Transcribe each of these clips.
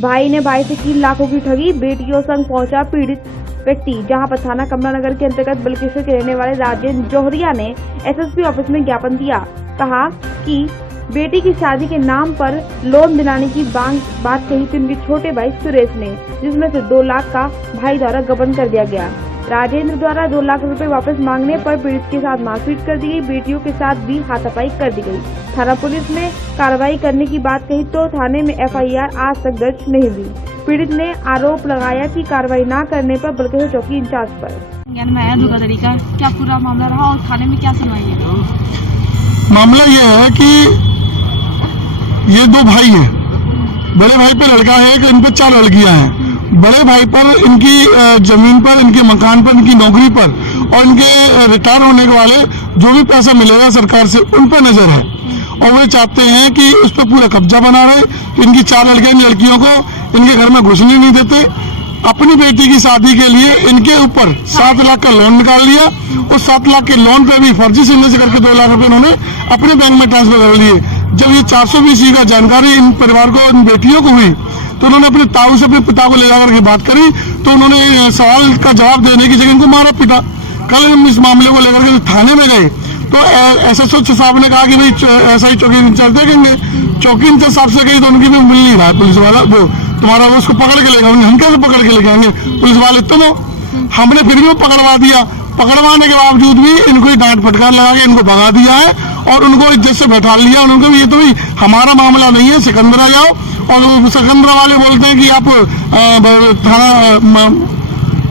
भाई ने भाई से की लाखों की ठगी, बेटियों संग पहुंचा पीड़ित व्यक्ति। जहां पर थाना कमला नगर के अंतर्गत बलकेश्वर के रहने वाले राजेंद्र जौहरिया ने एसएसपी ऑफिस में ज्ञापन दिया। कहा कि बेटी की शादी के नाम पर लोन दिलाने की बात कही थी उनके छोटे भाई सुरेश ने, जिसमें से 2 लाख का भाई द्वारा गबन कर दिया गया। राजेंद्र द्वारा 2 लाख रुपए वापस मांगने पर पीड़ित के साथ मारपीट कर दी गई। बेटियों के साथ भी हाथापाई कर दी गई। थाना पुलिस में कार्रवाई करने की बात कही तो थाने में एफआईआर आज तक दर्ज नहीं हुई। पीड़ित ने आरोप लगाया कि कार्रवाई न करने पर बलकेश्वर चौकी इंचार्ज पर धोखाधड़ी का क्या पूरा मामला रहा और थाने में क्या सुनवाई है? मामला ये है कि ये 2 भाई हैं। बड़े भाई पे लड़का है कि इन पे 4 लड़कियां हैं। बड़े भाई पर इनकी जमीन पर, इनके मकान पर, इनकी नौकरी पर और इनके रिटायर होने के वाले जो भी पैसा मिलेगा सरकार से उन पर नजर है और वे चाहते हैं कि उस पर पूरा कब्जा बना रहे। इनकी 4 लड़कियों को इनके घर में घुसने नहीं देते। अपनी बेटी की शादी के लिए इनके ऊपर 7 लाख का लोन निकाल लिया। उस 7 लाख के लोन पे भी फर्जी सिग्नेचर करके 2 लाख रुपए इन्होंने अपने बैंक में ट्रांसफर कर लिए। जब ये 420 का जानकारी इन परिवार को, इन बेटियों को हुई तो उन्होंने अपने ताऊ से अपने पिता को ले जाकर के बात करी तो उन्होंने सवाल का जवाब देने की जगह इनको मारा पीटा। कल हम इस मामले को लेकर के थाने में गए तो एसएसओ साहब ने कहा कि भाई ऐसा ही चौकी इंचार्ज देखेंगे। चौकी इंचार्ज साहब से गई तो उनकी भी मिल नहीं रहा है पुलिस वाला, वो तुम्हारा वो उसको पकड़ के लेगा। हम कैसे पकड़ के लेके आएंगे? पुलिस वाले तुम हो। हमने फिर भी पकड़वा दिया। पकड़वाने के बावजूद भी इनको डांट फटकार लगा के इनको भगा दिया है और उनको इज्जत से बैठा लिया। उनको ये तो भाई हमारा मामला नहीं है, सिकंदरा जाओ। और सिकंदरा वाले बोलते हैं कि आप थाना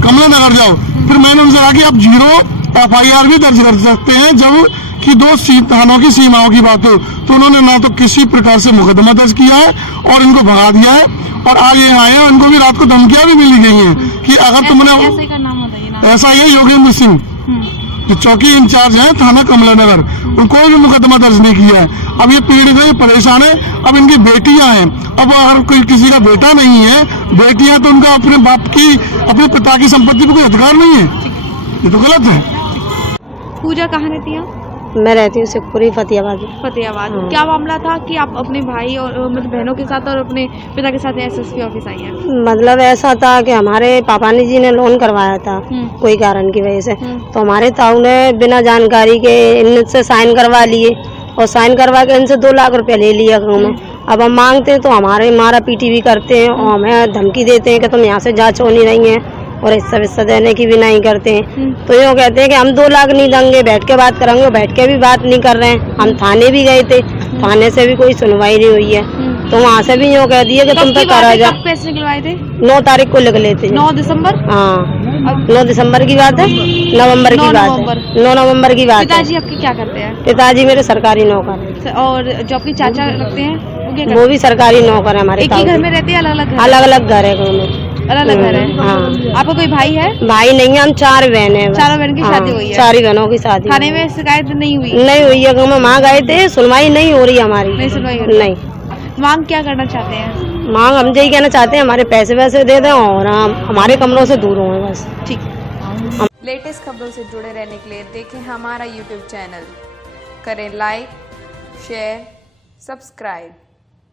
कमला नगर जाओ। फिर मैंने उनसे कहा कि आप 0 एफआईआर भी दर्ज कर सकते हैं जब कि 2 थानों की सीमाओं की बात हो। तो उन्होंने ना तो किसी प्रकार से मुकदमा दर्ज किया है और इनको भगा दिया है और आज ये आए हैं। उनको भी रात को धमकियां भी मिली गई हैं कि अगर तुमने ऐसा है योगेंद्र सिंह जो चौकी इंचार्ज है थाना कमला नगर, उनको भी मुकदमा दर्ज नहीं किया है। अब ये पीड़ित है, परेशान है। अब इनकी बेटियां हैं। अब अगर कोई किसी का बेटा नहीं है, बेटियां, तो उनका अपने बाप की, अपने पिता की संपत्ति पर कोई अधिकार नहीं है। ये तो गलत है। पूजा कहाँ रहती है? मैं रहती हूँ शेखपुरी फतेहाबाद। क्या मामला था कि आप अपने भाई और मतलब बहनों के साथ और अपने पिता के साथ एसएसपी ऑफिस आई हैं? मतलब ऐसा था कि हमारे पापानी जी ने लोन करवाया था कोई कारण की वजह से, तो हमारे ताऊ ने बिना जानकारी के इनसे साइन करवा लिए और साइन करवा के इनसे 2 लाख रुपया ले लिया गाँव में। अब हम मांगते हैं तो हमारे मारा पीटी भी करते हैं और हमें धमकी देते हैं कि तुम यहाँ से जांच होनी नहीं है और हिस्सा देने की भी नहीं करते हैं। तो यूँ कहते हैं कि हम 2 लाख नहीं देंगे, बैठ के बात करेंगे। बैठ के भी बात नहीं कर रहे हैं। हम थाने भी गए थे, थाने से भी कोई सुनवाई नहीं हुई है। तो वहाँ से भी यूँ कह दिए कि तुम पे करा जा। कब पैसे निकलवाए थे? 9 तारीख को लिख लेते। 9 दिसंबर? हाँ, 9 दिसंबर की बात है। नवम्बर की बात है। 9 नवम्बर की बात है। पिताजी आपके क्या करते हैं? पिताजी मेरे सरकारी नौकर है। और जो आपके चाचा लगते हैं वो भी सरकारी नौकर है। हमारे एक ही घर में रहते हैं? अलग अलग घर है गाँव में। अलग घर है। हाँ। आपका कोई भाई है? भाई नहीं है, हम 4 बहन है। 4 बहन की शादी हुई है? 4 बहनों की शादी। थाने में शिकायत नहीं हुई? नहीं हुई है। गाँव में वहाँ गए थे, सुनवाई नहीं हो रही हमारी। नहीं सुनवाई हो रही? नहीं। मांग क्या करना चाहते हैं? मांग हम यही कहना चाहते हैं हमारे पैसे वैसे दे दें और हम हमारे कमरों से दूर हों बस। ठीक। लेटेस्ट खबरों से जुड़े रहने के लिए देखें हमारा YouTube चैनल, करें लाइक, शेयर, सब्सक्राइब।